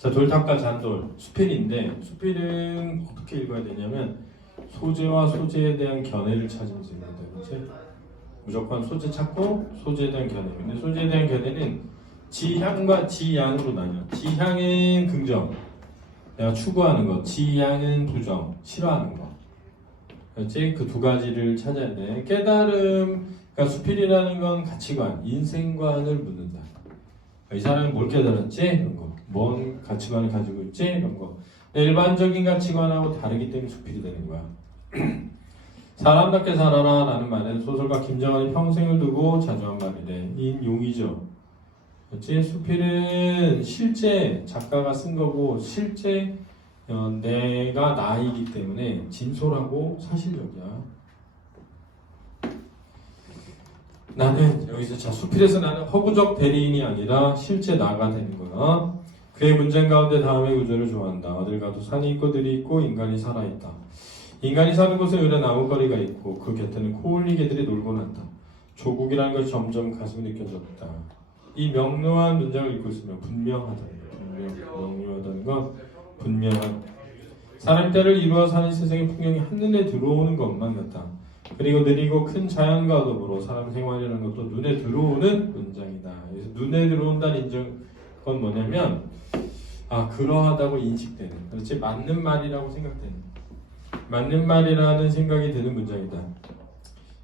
자, 돌탑과 잔돌, 수필인데 수필은 어떻게 읽어야 되냐면 소재와 소재에 대한 견해를 찾으면서 읽어야 돼요. 그렇지? 무조건 소재 찾고 소재에 대한 견해. 근데 소재에 대한 견해는 지향과 지양으로 나뉘어. 지향은 긍정, 내가 추구하는 거. 지향은 부정, 싫어하는 거. 그렇지? 그 두 가지를 찾아야 돼. 깨달음, 그러니까 수필이라는 건 가치관, 인생관을 묻는다. 이 사람이 뭘 깨달았지? 이런 거. 뭔 가치관을 가지고 있지? 이런 거. 일반적인 가치관하고 다르기 때문에 수필이 되는 거야. 사람답게 살아라 라는 말은 소설가 김정한이 평생을 두고 자주 한 말이래. 인용이죠. 그렇지? 수필은 실제 작가가 쓴 거고 실제 내가 나이기 때문에 진솔하고 사실적이야. 나는 여기서 자 수필에서 나는 허구적 대리인이 아니라 실제 나가 되는 거야. 그의 문장 가운데 다음의 구절을 좋아한다. 어딜 가도 산이 있고 들이 있고 인간이 살아있다. 인간이 사는 곳에 의뢰 나무거리가 있고 그 곁에는 코올리 개들이 놀고 난다. 조국이라는 것이 점점 가슴에 느껴졌다. 이 명료한 문장을 읽고 있으면 분명하다. 명료하다는 건 분명한. 사람 때를 이루어 사는 세상의 풍경이 한눈에 들어오는 것만 같다. 그리고 느리고 큰 자연과 더불어 사람 생활이라는 것도 눈에 들어오는 문장이다. 그래서 눈에 들어온다는 인정은 뭐냐면 그러하다고 인식되는, 그렇지? 맞는 말이라고 생각되는, 맞는 말이라는 생각이 드는 문장이다.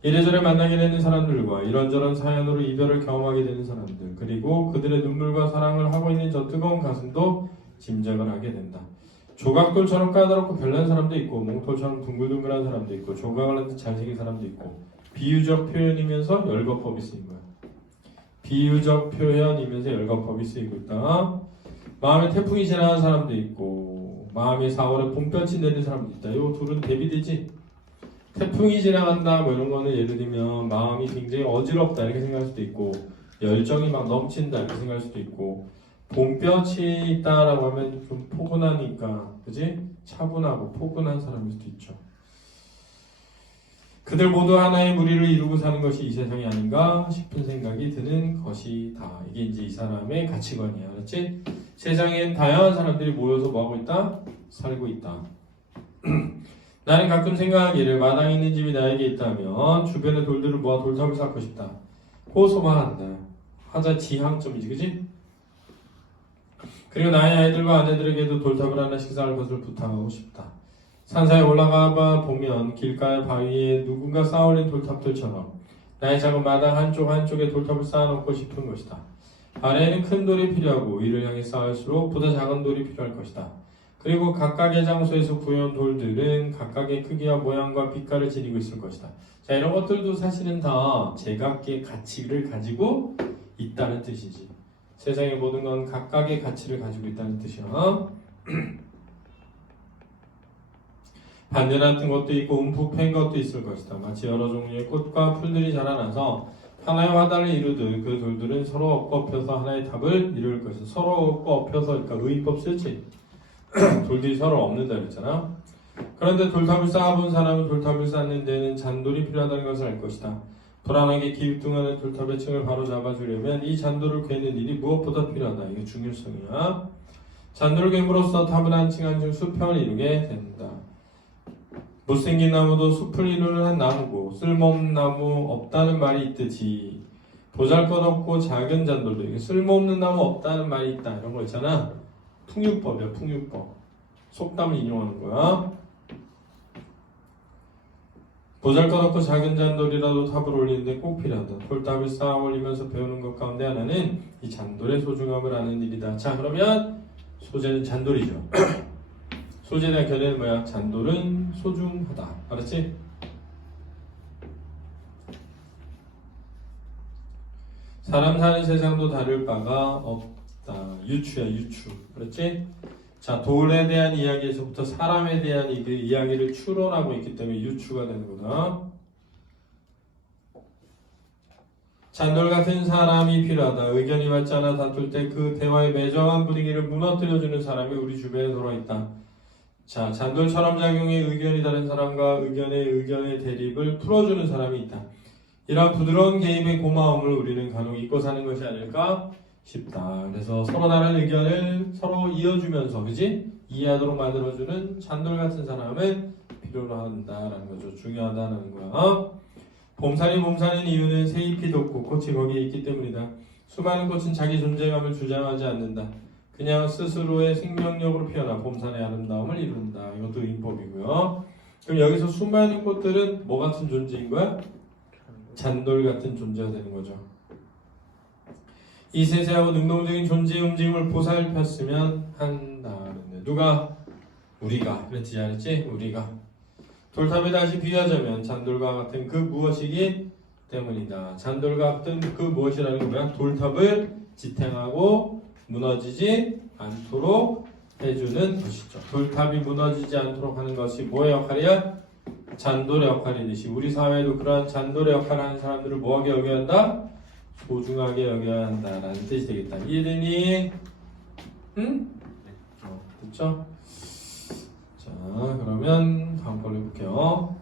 이래저래 만나게 되는 사람들과 이런저런 사연으로 이별을 경험하게 되는 사람들, 그리고 그들의 눈물과 사랑을 하고 있는 저 뜨거운 가슴도 짐작을 하게 된다. 조각돌처럼 까다롭고 별난 사람도 있고 몽돌처럼 둥글둥글한 사람도 있고 조각을 한 듯 잘생긴 사람도 있고 비유적 표현이면서 열거법이 쓰인 거야. 비유적 표현이면서 열거법이 쓰이고 있다. 마음에 태풍이 지나간 사람도 있고 마음에 4월에 봄볕이 내리는 사람도 있다. 이 둘은 대비되지. 태풍이 지나간다 뭐 이런 거는 예를 들면 마음이 굉장히 어지럽다 이렇게 생각할 수도 있고 열정이 막 넘친다 이렇게 생각할 수도 있고 봄볕이 있다라고 하면 좀 포근하니까 그지? 차분하고 포근한 사람일 수도 있죠. 그들 모두 하나의 무리를 이루고 사는 것이 이 세상이 아닌가 싶은 생각이 드는 것이다. 이게 이제 이 사람의 가치관이야. 그렇지? 세상엔 다양한 사람들이 모여서 뭐하고 있다? 살고 있다. 나는 가끔 생각하기를 마당에 있는 집이 나에게 있다면 주변의 돌들을 모아 돌탑을 쌓고 싶다. 호소만 한다. 하자 지향점이지, 그지? 그리고 나의 아이들과 아내들에게도 돌탑을 하나씩 쌓을 것을 부탁하고 싶다. 산사에 올라가 보면 길가의 바위에 누군가 쌓아올린 돌탑들처럼 나의 작은 마당 한쪽에 돌탑을 쌓아놓고 싶은 것이다. 아래에는 큰 돌이 필요하고 위를 향해 쌓을수록 보다 작은 돌이 필요할 것이다. 그리고 각각의 장소에서 구해온 돌들은 각각의 크기와 모양과 빛깔을 지니고 있을 것이다. 자, 이런 것들도 사실은 다 제각기의 가치를 가지고 있다는 뜻이지. 세상의 모든 건 각각의 가치를 가지고 있다는 뜻이야. 반대 같은 것도 있고 움푹 팬 것도 있을 것이다. 마치 여러 종류의 꽃과 풀들이 자라나서 하나의 화단을 이루듯 그 돌들은 서로 엎어펴서 하나의 탑을 이룰 것이다. 서로 엎어펴서, 그러니까 의인법 쓰지. 돌들이 서로 엎는다 그랬잖아. 그런데 돌탑을 쌓아본 사람은 돌탑을 쌓는 데는 잔돌이 필요하다는 것을 알 것이다. 불안하게 기우뚱하는 돌탑의 층을 바로 잡아주려면 이 잔돌을 괴는 일이 무엇보다 필요하다. 이게 중요성이야. 잔돌을 괴물로써 탑을 한 층 한 층 수평을 이루게 된다. 못생긴 나무도 숲을 이루는 한 나무고 쓸모없는 나무 없다는 말이 있듯이 보잘것없고 작은 잔돌도 이게 쓸모없는 나무 없다는 말이 있다. 이런 거 있잖아. 풍유법이야, 풍유법. 속담을 인용하는 거야. 보잘것없고 작은 잔돌이라도 탑을 올리는데 꼭 필요하다. 돌탑을 쌓아 올리면서 배우는 것 가운데 하나는 이 잔돌의 소중함을 아는 일이다. 자, 그러면 소재는 잔돌이죠. 소재에 대한 견해는 뭐야? 잔돌은 소중하다. 알았지? 사람 사는 세상도 다를 바가 없다. 유추야, 유추. 그렇지? 자, 돌에 대한 이야기에서부터 사람에 대한 이야기를 추론하고 있기 때문에 유추가 되는 거다. 잔돌 같은 사람이 필요하다. 의견이 맞지 않아 다툴 때 그 대화의 매정한 분위기를 무너뜨려주는 사람이 우리 주변에 돌아 있다. 자, 잔돌처럼 작용해 의견이 다른 사람과 의견의 대립을 풀어주는 사람이 있다. 이런 부드러운 개입의 고마움을 우리는 간혹 잊고 사는 것이 아닐까 싶다. 그래서 서로 다른 의견을 서로 이어주면서, 그지? 이해하도록 만들어주는 잔돌 같은 사람을 필요로 한다라는 거죠. 중요하다는 거야. 봄산인 이유는 새잎이 돋고 꽃이 거기에 있기 때문이다. 수많은 꽃은 자기 존재감을 주장하지 않는다. 그냥 스스로의 생명력으로 피어나 봄산의 아름다움을 이룬다. 이것도 인법이고요. 그럼 여기서 수많은 꽃들은 뭐 같은 존재인 거야? 잔돌 같은 존재가 되는 거죠. 이 세세하고 능동적인 존재의 움직임을 보살폈으면 한다. 누가? 우리가. 그랬지 않았지? 우리가. 돌탑에 다시 비유하자면 잔돌과 같은 그 무엇이기 때문이다. 잔돌과 같은 그 무엇이라는 거야? 돌탑을 지탱하고 무너지지 않도록 해주는 것이죠. 돌탑이 무너지지 않도록 하는 것이 뭐의 역할이야? 잔돌의 역할이듯이 우리 사회에도 그러한 잔돌의 역할을 하는 사람들을 뭐하게 여겨야 한다? 소중하게 여겨야 한다라는 뜻이 되겠다. 이해되니? 응? 됐죠? 자, 그러면 다음 걸로 해볼게요.